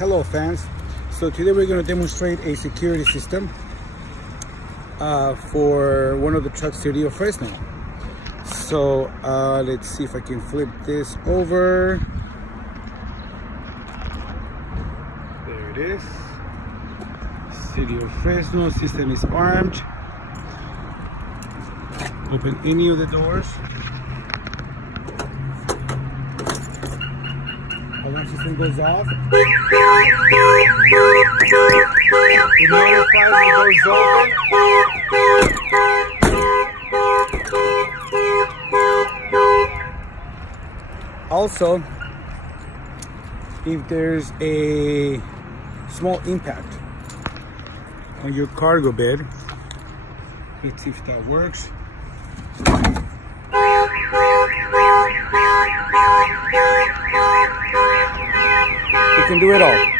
Hello fans, so today we're going to demonstrate a security system for one of the trucks city of Fresno. So let's see if I can flip this over. There it is. City of Fresno, system is armed. Open any of the doors. Alarm system goes off. It notifies it goes open. Also, if there's a small impact on your cargo bed, let's see if that works. You can do it all.